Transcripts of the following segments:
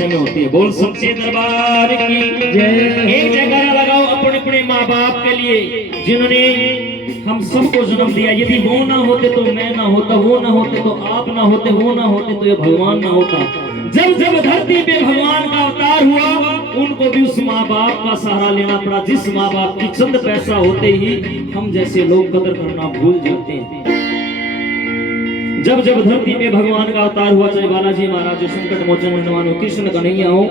में होती है। बोल सच्चे दरबार की जय। एक जयकारा लगाओ अपने अपने माँ बाप के लिए जिन्होंने हम सबको जन्म दिया। यदि वो ना होते तो मैं ना होता, वो ना होते तो आप ना होते, वो ना होते तो ये भगवान ना होता। जब जब धरती पे भगवान का अवतार हुआ उनको भी उस माँ बाप का सहारा लेना पड़ा, जिस माँ बाप की चंद पैसा होते ही हम जैसे लोग कदर करना भूल जाते हैं। जब जब धरती पे भगवान का अवतार हुआ, चाहे बालाजी महाराज जो संकट मोचन हनुमान कृष्ण कन्हैया हो,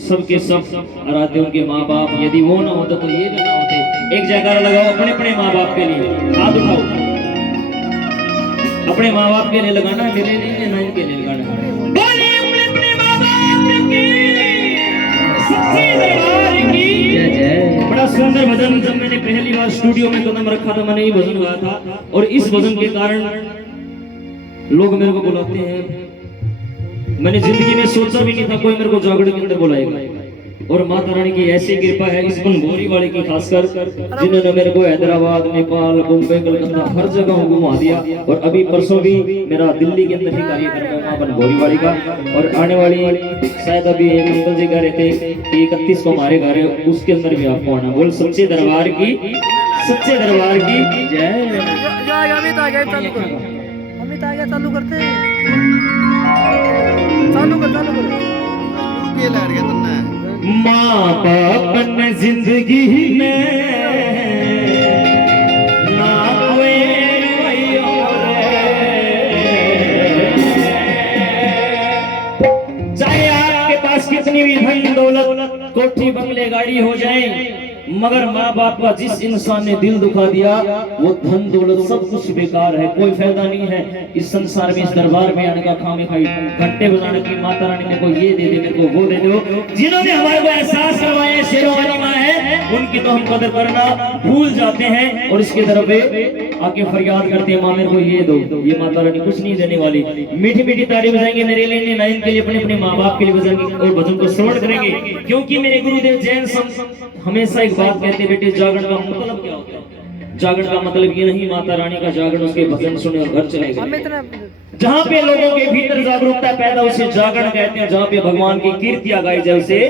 सबके सब आराध्यों के माँ बाप यदि वो ना होते तो ये भी ना होते। एक जयकारा लगाओ अपने अपने माँ बाप के लिए, हाथ उठाओ। अपने माँ बाप के लिए लगाना है, मेरे लिए ना इनके लिए लगाना है। बोलिए अपने अपने माँ बाप की सच्चे दरबार की जय जय। बड़ा सुंदर भजन, जब मैंने पहली बार स्टूडियो में कदम रखा था मैंने ये भजन गाया था, और इस भजन के कारण लोग मेरे को बुलाते हैं। मैंने जिंदगी में सोचा भी नहीं था कोई मेरे को जागरण के अंदर बुलाएगा, और माता रानी की ऐसी कृपा है इस बनभोरी वाले की खासकर, जिन्होंने मेरे को हैदराबाद, नेपाल, मुंबई, कलकत्ता हर जगह घुमा दिया। और अभी परसों भी मेरा दिल्ली के अंदर ही कार्यक्रम है बनभोरी वाली का, और आने वाली शायद अभी अंकल जी कह रहे थे कि 31 को हमारे घर है, उसके अंदर भी आपको आना। बोल सच्चे दरबार की, सच्चे दरबार की जय। चालू करते चालू कर माँ बाप ने जिंदगी में ना कोई चाहे आपके पास कितनी भी धन दौलत कोठी बंगले गाड़ी हो जाए, मगर माँ बाप का जिस इंसान ने दिल दुखा दिया वो धन दौलत सब कुछ बेकार है, कोई फायदा नहीं है इस संसार में, इस दरबार में आने का, खामे खाई घंटे बजाने की, माता रानी मेरे को ये दे दे, मेरे को वो दे दो। जिन्होंने हमारे को एहसास करवाया शेरों वाली माँ है, उनकी तो हम कदर करना भूल जाते हैं और इसके तरफ आके फरियाद करते हैं माँ मेरे को ये दो। ये माता रानी कुछ नहीं देने वाली। मीठी मीठी तारीफ बजाएंगे मेरे लिए, नाइन के लिए, अपने अपने माँ बाप के लिए बजाएंगे और भजन को श्रवण करेंगे, क्योंकि मेरे गुरुदेव जैन हमेशा एक बात कहते बेटे, जागरण का मतलब क्या होता है? जागरण का मतलब ये नहीं माता रानी का जागरण उसके भजन सुने और घर चले गए। जहाँ पे लोगों के भीतर जागरूकता पैदा उसे जागरण कहते हैं, जहाँ पे भगवान की कीर्तियां गाई जाए उसे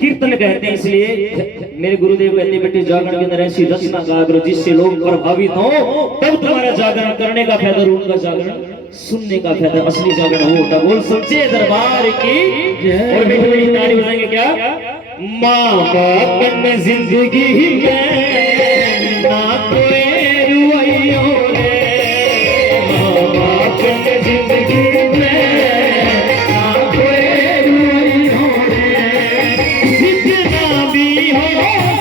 कीर्तन कहते हैं। इसलिए मेरे गुरुदेव कहते बेटे जागरण के अंदर ऐसी रचना गाया करो जिससे लोग प्रभावित हो, तब तुम्हारा जागरण करने का फायदा, उनका जागरण सुनने का फायदा, असली जागरण होता। बोल सच्चे दरबार की और मीठी मीठी ताली बजाएंगे क्या? माँ बाप ने जिंदगी में ना कोई रुइयों रे, माँ बाप ने जिंदगी में ना कोई रुइयों रे, जितना भी हो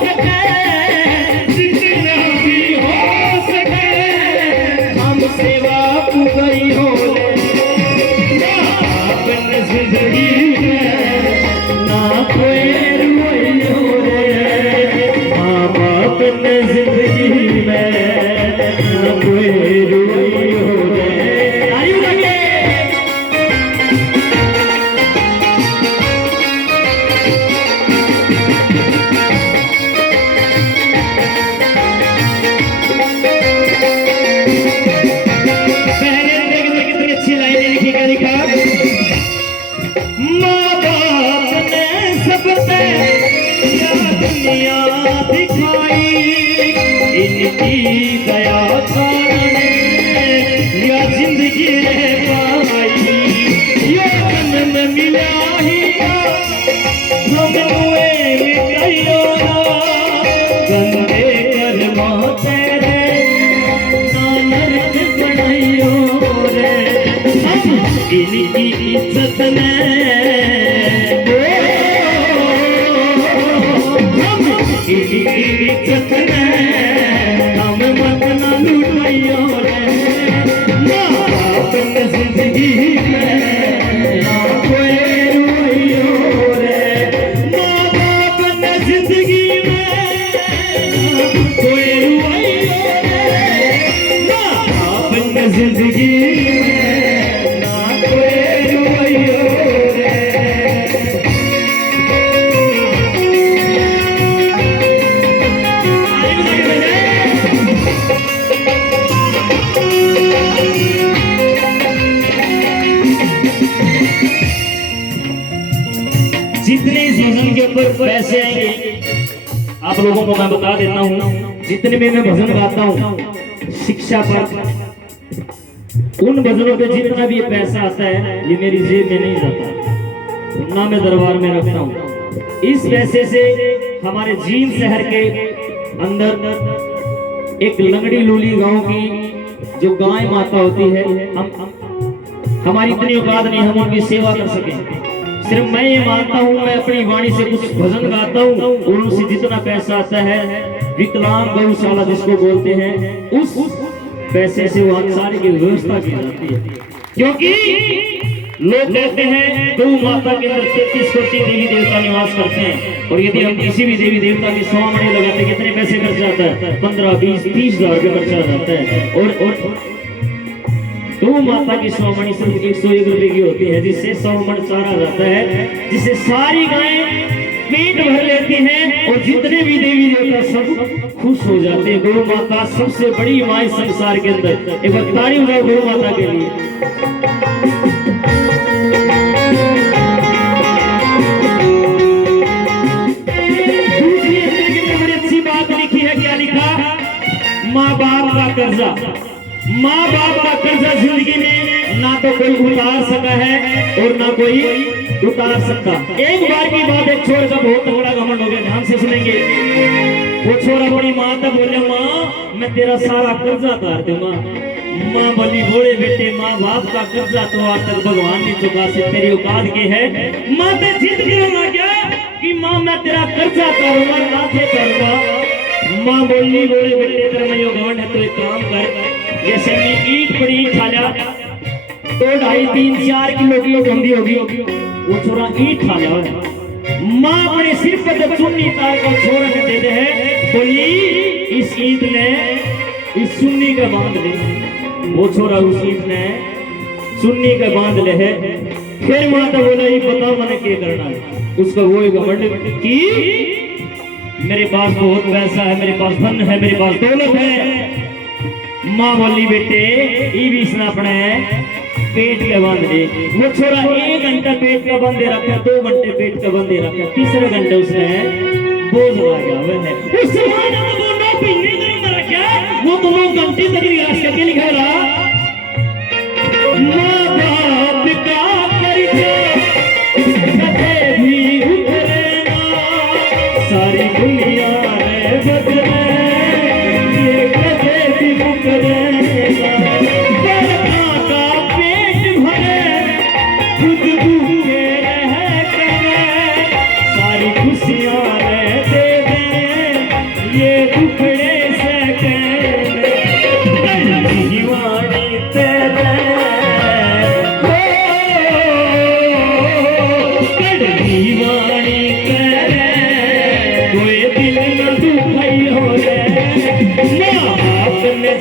सके, जितना भी हो सके हम सेवा पूरी हो रे, माँ बाप ने जिंदगी में ना कोई जिंदगी में न कोई रुई हो गए। आयु लगे पहले देखते कितनी अच्छी लाइनें लिखी क्या लिखा? माँ बाप ने सबसे दुनिया दिखाई, इनकी दया कारण या जिंदगी पाई, ये जन्म मिला ही हम हुए मिटाइयो गंदे कर्म तेरे नरक बनाइयो रे, इनकी इज्जत में इज्जत में हम मत न लुटाइयो रे, माँ बाप ने जिंदगी में ना कोई रुइयो रे, माँ बाप ने जिंदगी में ना कोई रुइयो रे, माँ बाप ने जिंदगी में ना कोई रुइयो रे। जितने भजन के ऊपर पैसे आएंगे, आप लोगों को मैं बता देता हूँ, जितने भी मैं भजन गाता हूँ शिक्षा पर, उन भजनों पे जितना भी ये पैसा आता है ये मेरी जेब में नहीं जाता, ना मैं दरबार में रखता हूँ। इस पैसे से हमारे जींद शहर के अंदर एक लंगड़ी लूली गांव की जो गाय माता होती है, हमारी इतनी औकात नहीं हम उनकी सेवा कर सकें। सिर्फ मैं ये मानता हूँ, मैं अपनी वाणी से कुछ भजन गाता हूँ और उनसे जितना पैसा आता है विकलांग गौशाला जिसको बोलते हैं, उस पैसे से वो सारी की व्यवस्था की जाती है। क्योंकि लोग कहते हैं गौ माता के अंदर 33 कोटि देवी देवता निवास करते हैं, और यदि हम किसी भी देवी देवता की 100 मणि लगाते कितने पैसे खर्च जाता है? 15, 20, 30 हजार रुपये खर्चा जाता है। और गौ माता की 100 मणि सिर्फ 101 रुपए की होती है, जिससे 100 मण चारा जाता है, जिससे सारी गायें पेट भर लेती हैं और जितने भी देवी देवता सब खुश हो जाते हैं। गौ माता सबसे बड़ी माँ इस संसार के अंदर। एक बार ताली बजाओ गौ माता के लिए। दूसरी अंदर के अंदर बड़ी अच्छी बात लिखी है, क्या लिखा? माँ बाप का कर्जा। माँ बाप का कर्जा जिंदगी में ना तो कोई उतार सका है और ना कोई उतार सकता। एक बार की बात, एक छोर का बहुत बड़ा घमंड हो गया, ध्यान से सुनेंगे। वो छोरा बड़ी माँ तक बोले, माँ मैं तेरा सारा कर्जा उतार दूंगा। माँ बोली, बोले बेटे माँ बाप का कर्जा तो आज तक भगवान ने चुका से तेरी औकात के है। माँ ते जिद करूंगा क्या कि माँ मैं तेरा कर्जा उतारूंगा, नाथे करूंगा। माँ बोली, बोले बेटे तेरा मैं घमंड है तो एक काम कर, जैसे मैं ईट बड़ी ईट खा लिया 2, 2.5, 3, 4 किलो की गंदी होगी, वो छोरा ईट खा लिया। माँ अपने सिर पर जब चुन्नी तार कर छोरा ने दे दे है, बोली इस ईट ने इस चुन्नी का बांध ले। वो छोरा उस ईट ने चुन्नी का बांध ले है। फिर माँ तो बोला, ये बता मैंने क्या करना है? उसका वो घमंड कि मेरे पास बहुत पैसा है, मेरे पास धन है, मेरे पास दौलत है। माँ बोली, बेटे ये भी इसने अपने पेट के बांध दे। वो छोरा 1 घंटा पेट का बंदे रखा, 2 घंटे पेट का बंदे रखा, तीसरे घंटे उसने बोझ लगा है। उस जमाने में वो ना पीने का रखा, वो तो 2 घंटे तक रियाज करके लिखा रहा। माँ बाप का कर्जा कभी भी उतरे ना, सारी दुनिया में बदले ये कभी भी उतरे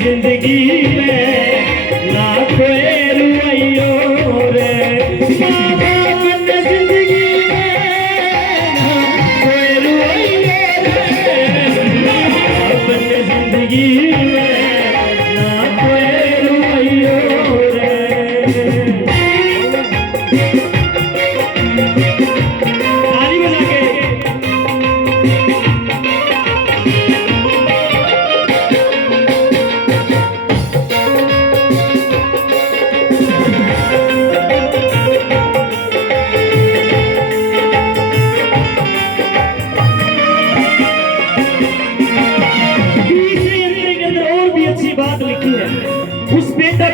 जिंदगी में ना कोई रुइयो रे, माँ बाप ने जिंदगी में ना कोई रुइयो रे, माँ बाप ने जिंदगी में ना कोई रुइयो रे। ताली बजा के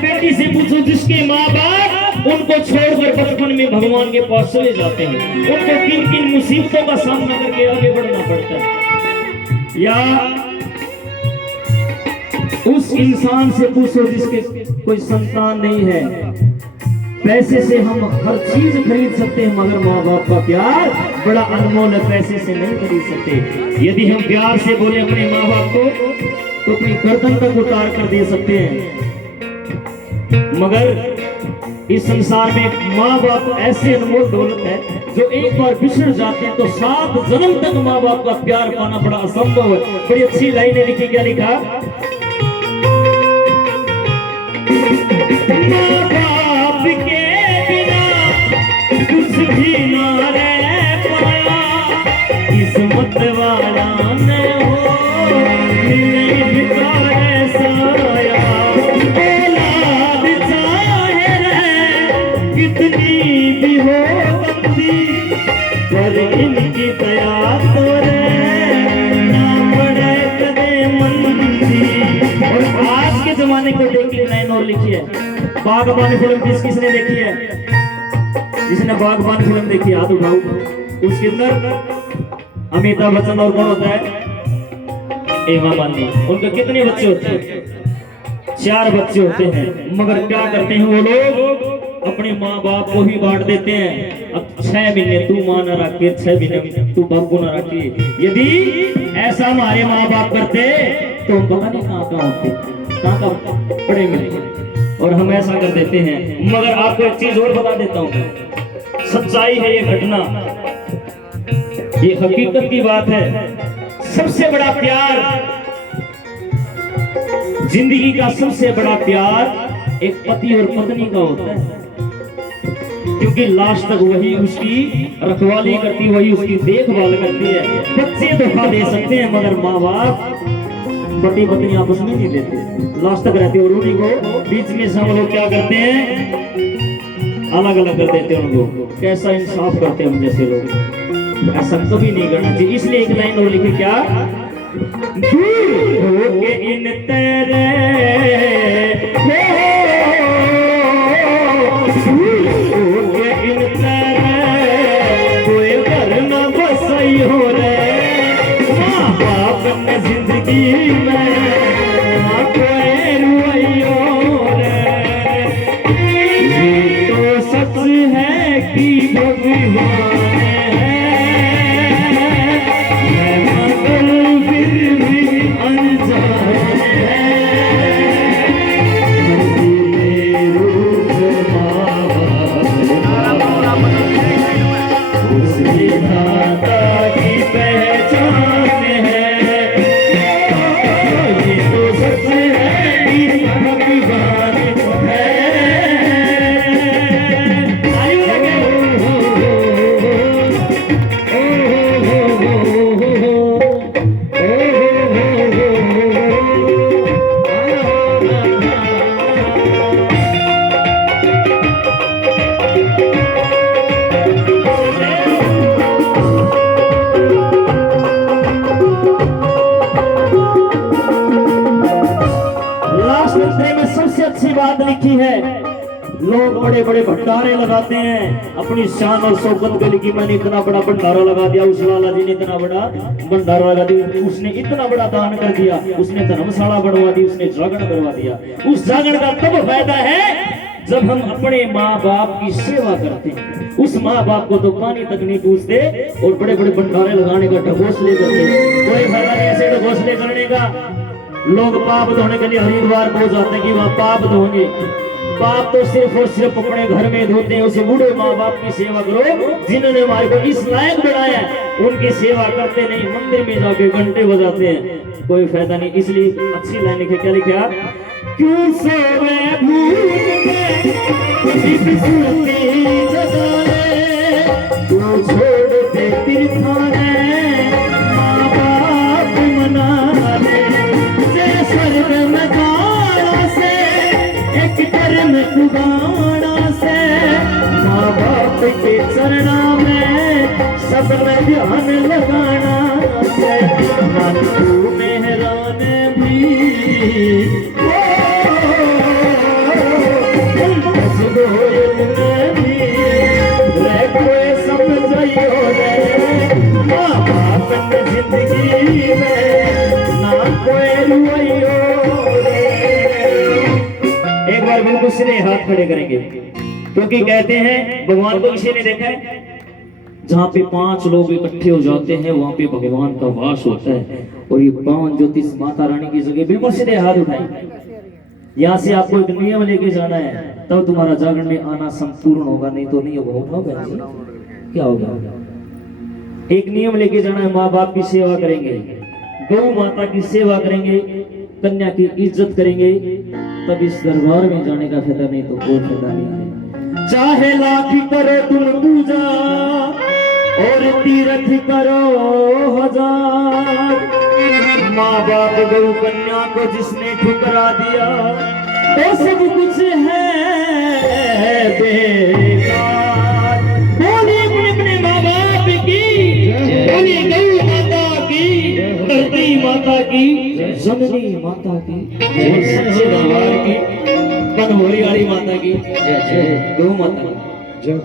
बेटी से पूछो जिसके माँ बाप उनको छोड़कर बचपन में भगवान के पास चले जाते हैं, उनको किन किन मुसीबतों का सामना करके आगे बढ़ना पड़ता है। या उस इंसान से पूछो जिसके कोई संतान नहीं है, पैसे से हम हर चीज खरीद सकते हैं मगर माँ बाप का प्यार बड़ा अनमोल है, पैसे से नहीं खरीद सकते। यदि हम प्यार से बोले अपने माँ बाप को तो अपनी गर्दन तक उतार कर दे सकते हैं, मगर इस संसार में माँ बाप ऐसे अनमोल दौलत है जो एक बार बिछड़ जाते हैं तो 7 जन्म तक माँ बाप का प्यार पाना बड़ा असंभव है। बड़ी अच्छी लाइनें लिखी, क्या लिखा? माँ बाप के बिना कुछ भी ना रह पाए, बात रे ना पड़े कदे मंदी। और आज के जमाने को देख ली लाइन और लिखी है। बागबान फिल्म किसने देखी है? जिसने बागबान फिल्म देखी हाथ उठाओ। उसके अंदर अमिताभ बच्चन और कौन होता है? हेमा मालिनी। उनके कितने बच्चे होते हैं? 4 बच्चे होते हैं। मगर क्या करते हैं वो लोग? अपने माँ बाप को ही बांट देते हैं। अब 6 महीने तू माँ न रखे, 6 महीने तू बाप को न रखे। यदि ऐसा हमारे माँ बाप करते तो हम पता नहीं कहाँ होते, कहाँ पड़े मिले। और हम ऐसा कर देते हैं। मगर आपको एक चीज और बता देता हूँ, सच्चाई है ये घटना, ये हकीकत की बात है। सबसे बड़ा प्यार, जिंदगी का सबसे बड़ा प्यार एक पति और पत्नी का होता है। क्योंकि लास्ट तक वही उसकी रखवाली करती, वही उसकी देखभाल करती है। बच्चे धोखा दे सकते हैं मगर माँ बाप, पति पत्नी आपस में नहीं देते, लास्ट तक रहते। और उन्हीं को बीच में से हम लोग क्या करते हैं? अलग अलग कर देते हैं उनको। कैसा इंसाफ करते हैं हम जैसे लोग? ऐसा कभी नहीं करना चाहिए। इसलिए एक लाइन और लिखी, क्या? दूर होके इन तेरे कोई घर न बसई हो रे। माँ बाप ने जिंदगी में कोई रुइयो रे। ये तो सच है कि भगवान लिखी है। लोग बड़े बड़े भंडारे लगाते हैं अपनी शान और शौकत के लिए कि मैंने इतना बड़ा भंडारा लगा दिया, उस लाला जी ने इतना बड़ा भंडारा लगा दिया, उसने इतना बड़ा दान कर दिया, उसने धर्मशाला बढ़वा दी, उसने जागरण करवा दिया। उस जागरण का तब फायदा है जब हम अपने माँ बाप की सेवा करते हैं। उस माँ बाप को तो पानी तक नहीं पूछते और बड़े बड़े भंडारे लगाने का ढकोसले करते हैं। कोई फायदा नहीं ऐसे ढकोसले करने का। लोग पाप धोने के लिए हरिद्वार पहुंच जाते हैं कि वहाँ पाप धोंगे। पाप तो सिर्फ और सिर्फ अपने घर में धोते हैं। उसे बूढ़े माँ बाप की सेवा करो जिन्होंने हमारे को इस लायक बनाया, उनकी सेवा करते नहीं, मंदिर में जाके घंटे बजाते हैं, कोई फायदा नहीं। इसलिए अच्छी लाइन लिखे, क्या लिखा? क्यों सोवे भूल में तू छोड़ दे तिरखाने, माँ बाप मना ले। स्वर्ग में गाना से एक कर्म उगाना से, माँ बाप के चरणा में सब में ध्यान लगाना से। तू मेहरान भी समझो रे, माँ बाप ने जिंदगी में ना कोई रुइयो रे। एक बार बिल्कुल सीधे हाथ खड़े करेंगे, क्योंकि कहते हैं भगवान को किसी ने देखा है? जहाँ पे 5 लोग इकट्ठे हो जाते हैं वहाँ पे भगवान का वास होता है। और ये 5 ज्योतिष माता रानी की जगह, बिल्कुल सीधे हाथ उठाएं। यहाँ से आपको एक नियम लेके जाना है, तब तुम्हारा जागरण में आना संपूर्ण होगा, नहीं तो नहीं होगा। क्या होगा? एक नियम लेके जाना है, माँ बाप की सेवा करेंगे, गौ माता की सेवा करेंगे, कन्या की इज्जत करेंगे, तब इस दरबार में जाने का फायदा, नहीं तो कोई फायदा नहीं है। चाहे लाख करो तुम पूजा और तीर्थ करो 1000, माँ बाप गौ कन्या को जिसने ठुकरा दिया तो सब कुछ है बेकार। बोलिए अपने माँ बाप की, बोलिए जननी माता की जय, सच्चे दरबार की, बनहोरी वाली माता की जय जय, गौ माता की जय